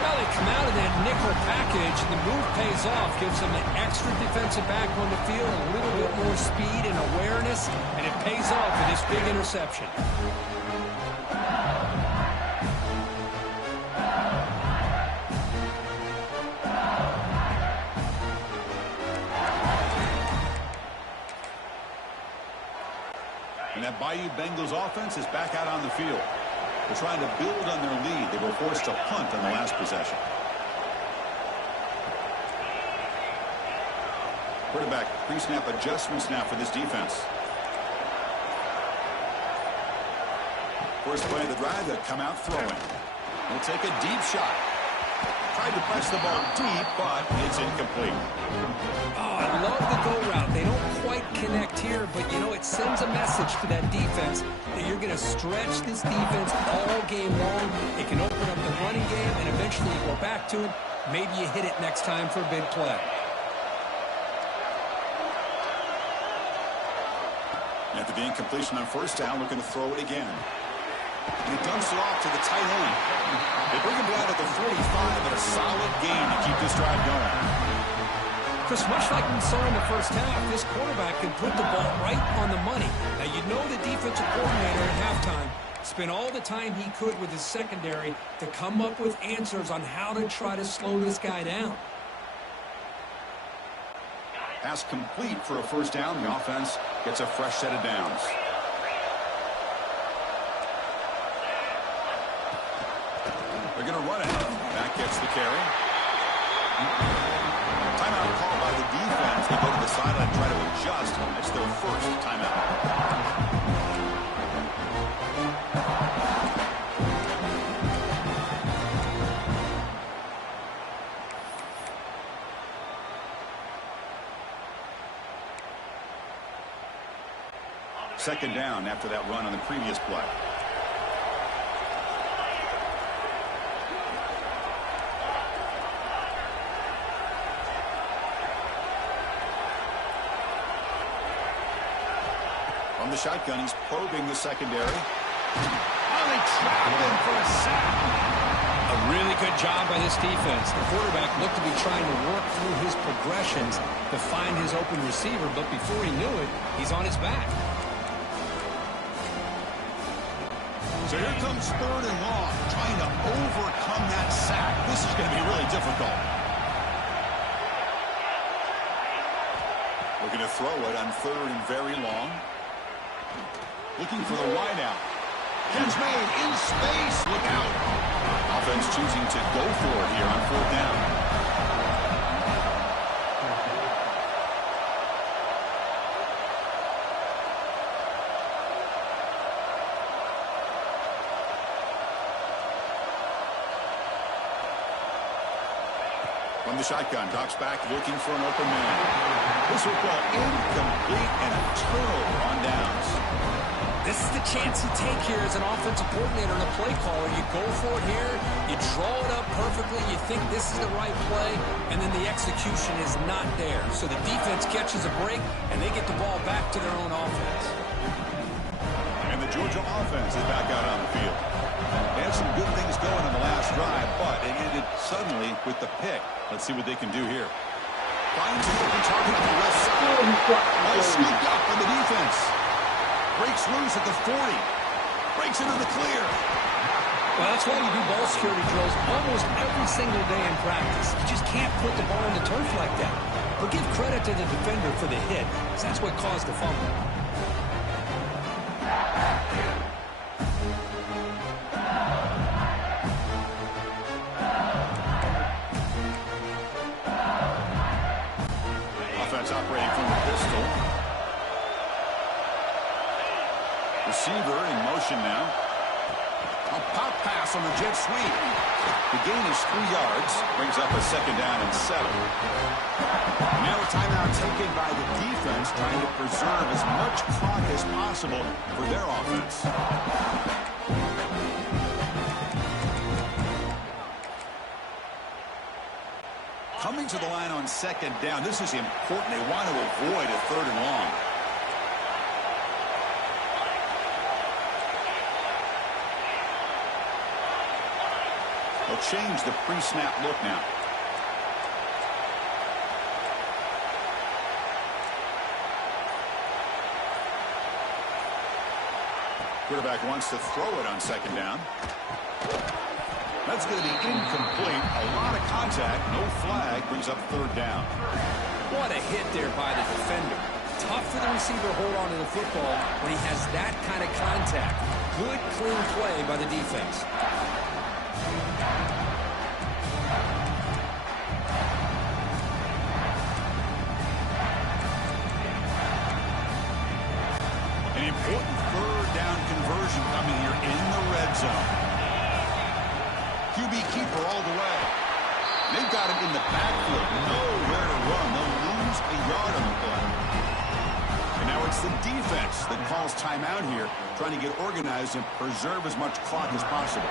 Well, they come out of that nickel package, and the move pays off, gives them an extra defensive back on the field, a little bit more speed and awareness, and it pays off with this big interception. And that Bayou Bengals offense is back out on the field. They're trying to build on their lead. They were forced to punt on the last possession. Quarterback pre-snap adjustments now for this defense. First play of the drive, they'll come out throwing. He'll take a deep shot. Tried to press the ball deep, but it's incomplete. Oh, I love the go route. They don't quite connect here, but, you know, it sends a message to that defense that you're going to stretch this defense all game long. It can open up the running game, and eventually you go back to it. Maybe you hit it next time for a big play. After the incompletion on first down, looking to throw it again. And he dumps it off to the tight end. They bring him down at the 45, but a solid gain to keep this drive going. Chris, much like we saw in the first half, this quarterback can put the ball right on the money. Now, you know the defensive coordinator at halftime spent all the time he could with his secondary to come up with answers on how to try to slow this guy down. Pass complete for a first down. The offense gets a fresh set of downs. They're going to run it. That gets the carry. Timeout called by the defense. They go to the sideline and try to adjust. It's their first timeout. Second down after that run on the previous play. From the shotgun, he's probing the secondary. Finally trapped him for a sack. A really good job by this defense. The quarterback looked to be trying to work through his progressions to find his open receiver, but before he knew it, he's on his back. So here comes third and long, trying to overcome that sack. This is going to be really difficult. Looking to throw it on third and very long. Looking for the wide out. Catch made in space. Look out. Offense choosing to go for it here on fourth down. From the shotgun, Doc's back looking for an open man. This football incomplete and a turnover on downs. This is the chance you take here as an offensive coordinator and a play caller. You go for it here, you draw it up perfectly, you think this is the right play, and then the execution is not there. So the defense catches a break, and they get the ball back to their own offense. And the Georgia offense is back out on the field. They had some good things going on the last drive, but it ended suddenly with the pick. Let's see what they can do here. Finds an open target on the left side. Ball sneaked up on the defense. Breaks loose at the 40. Breaks into the clear. Well, that's why you do ball security drills almost every single day in practice. You just can't put the ball on the turf like that. But give credit to the defender for the hit, because that's what caused the fumble. Operating from the pistol. Receiver in motion now. A pop pass on the jet sweep. The gain is 3 yards. Brings up a second down and 7. Now a timeout taken by the defense, trying to preserve as much clock as possible for their offense. Coming to the line on second down. This is important. They want to avoid a third and long. They'll change the pre-snap look now. Quarterback wants to throw it on second down. That's going to be incomplete. A lot of contact. No flag. Brings up third down. What a hit there by the defender. Tough for the receiver to hold on to the football when he has that kind of contact. Good, clean play by the defense. zone. QB keeper all the way. They've got him in the backfield. Nowhere to run. They'll lose a yard on the play. And now it's the defense that calls timeout here, trying to get organized and preserve as much clock as possible.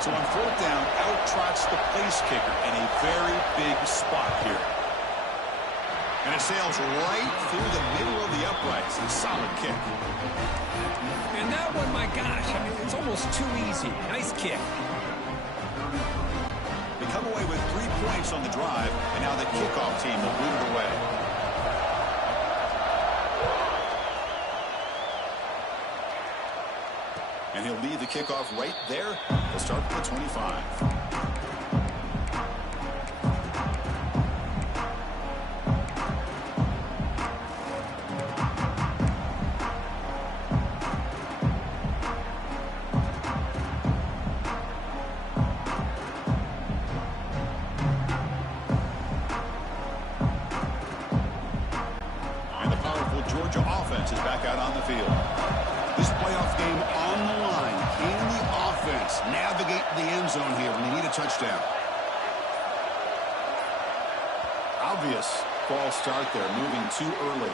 So on fourth down, out trots the place kicker in a very big spot here. And it sails right through the middle of the uprights. A solid kick. And that one, my gosh, I mean, it's almost too easy. Nice kick. They come away with 3 points on the drive, and now the kickoff team will boot it away. And he'll leave the kickoff right there. He'll start at the 25. And the powerful Georgia offense is back out on the field. This playoff game on the line. Can the offense navigate the end zone here when they need a touchdown? Obvious false start there, moving too early.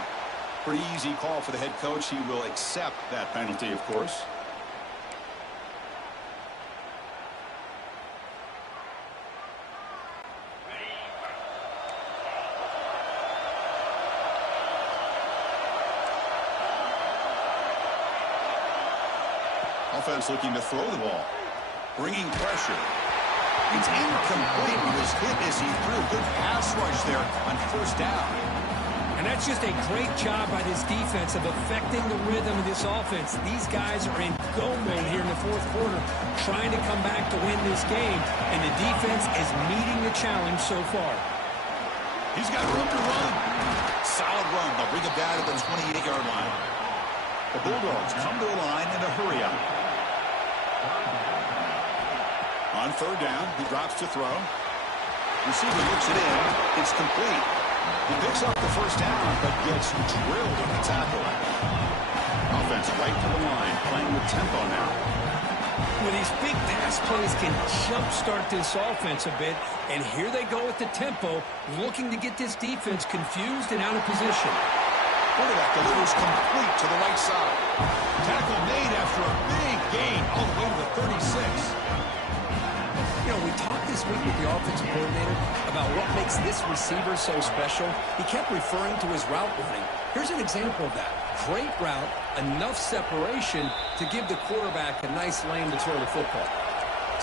Pretty easy call for the head coach. He will accept that penalty, of course. Offense looking to throw the ball. Bringing pressure. It's incomplete. He was hit as he threw. Good pass rush there on first down. And that's just a great job by this defense of affecting the rhythm of this offense. These guys are in go mode here in the fourth quarter, trying to come back to win this game. And the defense is meeting the challenge so far. He's got room to run. Solid run. They'll bring it down to the 28-yard line. The Bulldogs come to the line in a hurry up. On third down, he drops to throw. Receiver looks it in. It's complete. He picks up the first down, but gets drilled in the tackle. Offense right to the line, playing with tempo now. Well, these big pass plays can jumpstart this offense a bit, and here they go with the tempo, looking to get this defense confused and out of position. Quarterback delivers complete to the right side. Tackle made after a big gain all the way to the 36. You know, we talked this week with the offensive coordinator about what makes this receiver so special. He kept referring to his route running. Here's an example of that. Great route, enough separation to give the quarterback a nice lane to throw the football.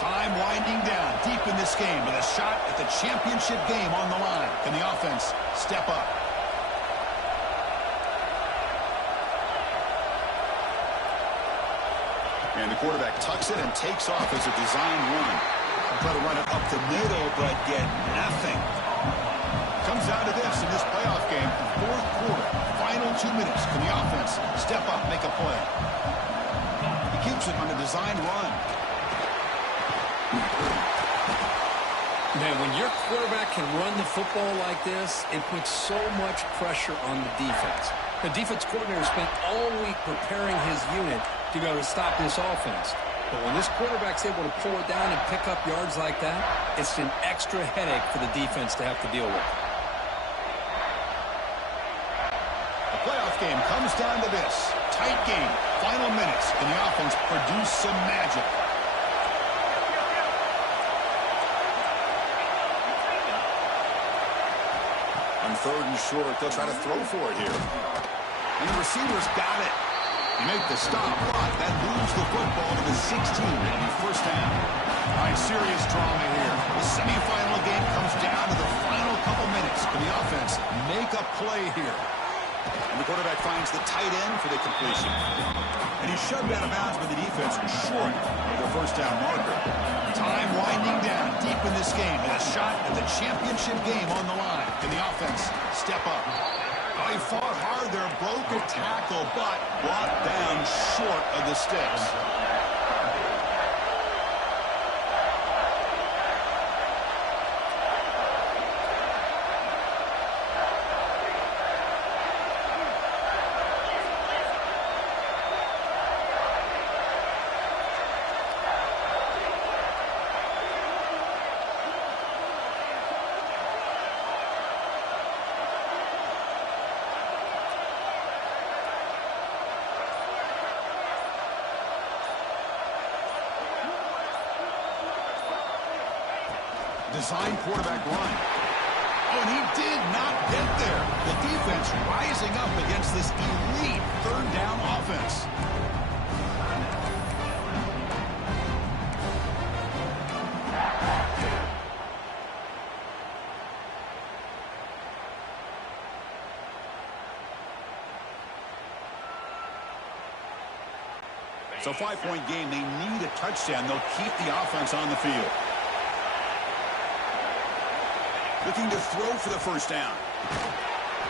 Time winding down deep in this game with a shot at the championship game on the line. Can the offense step up? And the quarterback tucks it and takes off as a design run. Try to run it up the middle, but get nothing. Comes down to this in this playoff game, fourth quarter, final 2 minutes. Can the offense step up, make a play? He keeps it on a design run. Man, when your quarterback can run the football like this, it puts so much pressure on the defense. The defense coordinator spent all week preparing his unit to be able to stop this offense. But when this quarterback's able to pull it down and pick up yards like that, it's an extra headache for the defense to have to deal with. The playoff game comes down to this. Tight game, final minutes, and the offense produce some magic. On third and short, they'll try to throw for it here. And the receiver's got it. They make the stop, but that moves the football to the 16. It'll be first down. All right, serious drama here. The semifinal game comes down to the final couple minutes. Can the offense make a play here? And the quarterback finds the tight end for the completion. And he's shoved out of bounds by the defense short of the first down marker. Time winding down deep in this game with a shot at the championship game on the line. Can the offense step up? He fought hard there, broke a tackle, but brought down short of the sticks. Design quarterback run. Oh, and he did not get there. The defense rising up against this elite third down offense. So 5-point game, they need a touchdown. They'll keep the offense on the field. Looking to throw for the first down.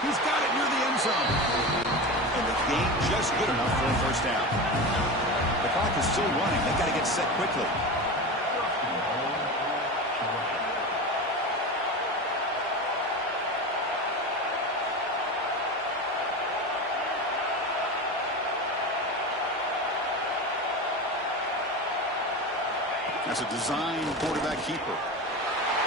He's got it near the end zone. And the game just good enough for a first down. The clock is still running. They've got to get set quickly. That's a design quarterback keeper.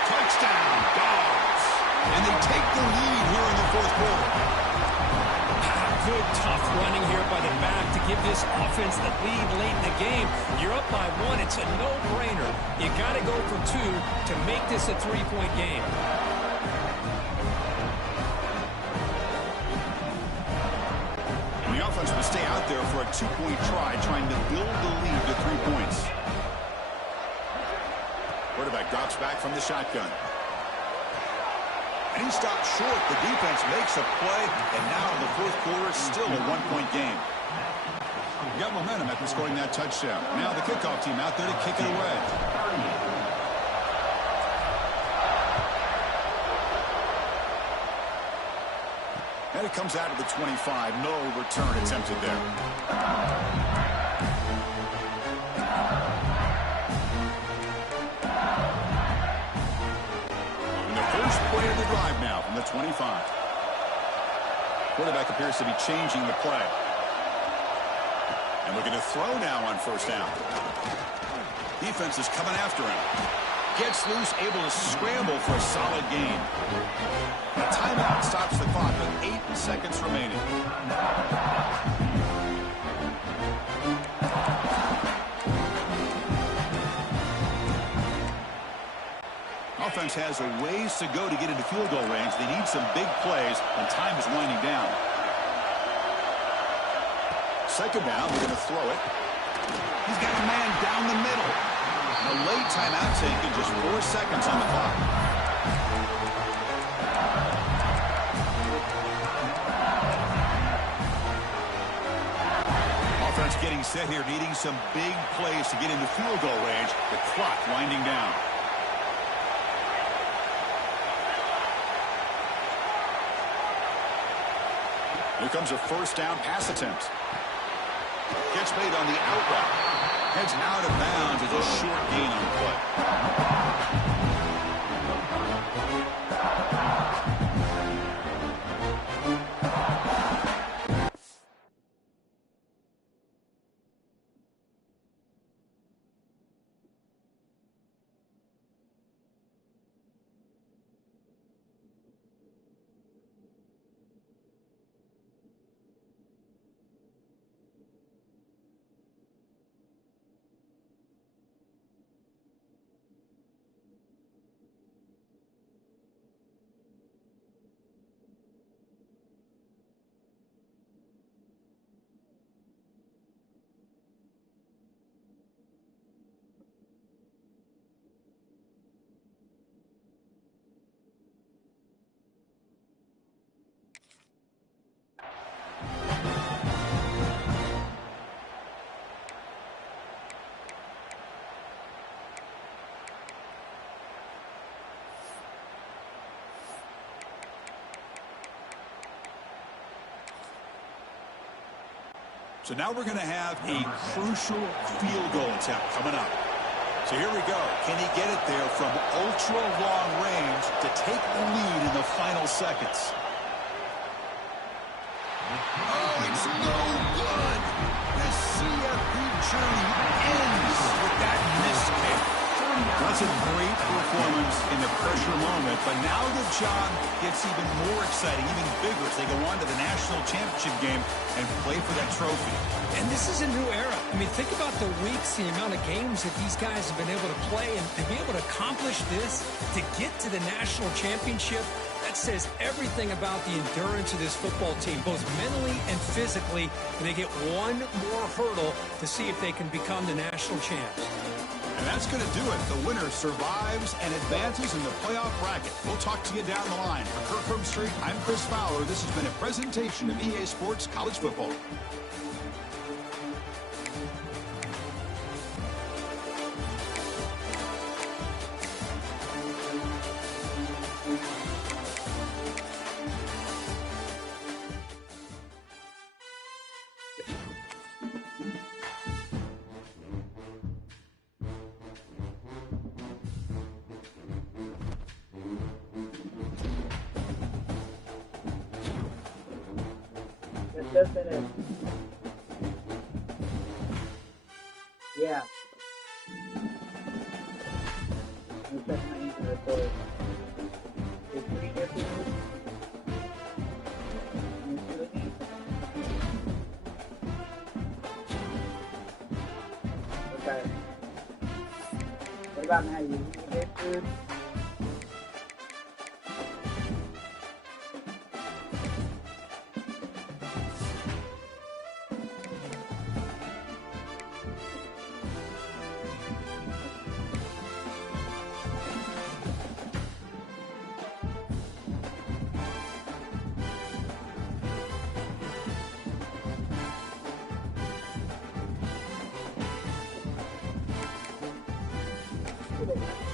Touchdown, Dogs. And they take the lead here in the fourth quarter. Good, tough running here by the back to give this offense the lead late in the game. You're up by 1. It's a no-brainer. You got to go for 2 to make this a 3-point game. And the offense will stay out there for a 2-point try, trying to build the lead to 3 points. Quarterback drops back from the shotgun. And he stopped short. The defense makes a play, and now in the fourth quarter, it's still a 1-point game. You got momentum after scoring that touchdown. Now the kickoff team out there to kick it away. And it comes out of the 25. No return attempted there. Play of the drive now from the 25. Quarterback appears to be changing the play. And looking to throw now on first down. Defense is coming after him. Gets loose, able to scramble for a solid gain. A timeout stops the clock with 8 seconds remaining. Offense has a ways to go to get into field goal range. They need some big plays, and time is winding down. Second down, they're going to throw it. He's got a man down the middle. A late timeout taken, just 4 seconds on the clock. Offense getting set here, needing some big plays to get into field goal range. The clock winding down. Here comes a first down pass attempt. Gets made on the out route. Heads out of bounds as a short gain on the play. So now we're going to have a crucial field goal attempt coming up. So here we go. Can he get it there from ultra long range to take the lead in the final seconds? Oh, it's no good. The CFP journey ends with that missed kick. That's a great performance in the pressure moment, but now the job gets even more exciting, even bigger as they go on to the national championship game and play for that trophy. And this is a new era. I mean, think about the weeks, the amount of games that these guys have been able to play, and to be able to accomplish this, to get to the national championship, that says everything about the endurance of this football team, both mentally and physically, and they get one more hurdle to see if they can become the national champs. And that's going to do it. The winner survives and advances in the playoff bracket. We'll talk to you down the line. For Kirkland Street, I'm Chris Fowler. This has been a presentation of EA Sports College Football. Just finished. Yeah. Let me check my user report. Is 3 here for you? Can you see with me? Okay. What about now? You need to get food? Thank you.